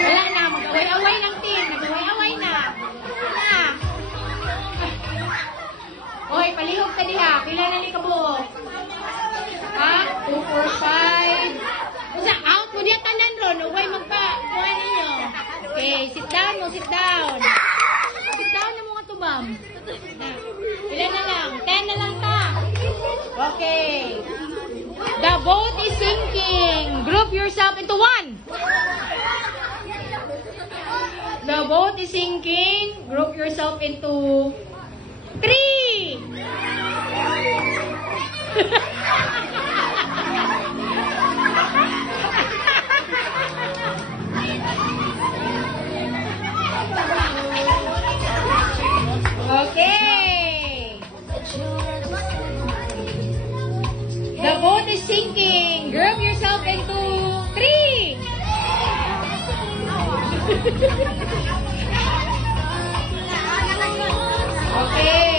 Wala na, mag-away-away ng team. Nag-away-away na. Na. Hoy, palihog ka diha. Pila na ni kabuok? Ha? 2, 4, 5. Usa, out mo diya tanan ron. Huwag magpa-kuha ninyo. Okay, sit down mo, sit down. Sit down na mga tubam. Pila na lang? 10 na lang ta. Okay. The boat is sinking. Group yourself into 1. The boat is sinking. Group yourself into 3. Okay. The boat is sinking. Group yourself into 3. Okay.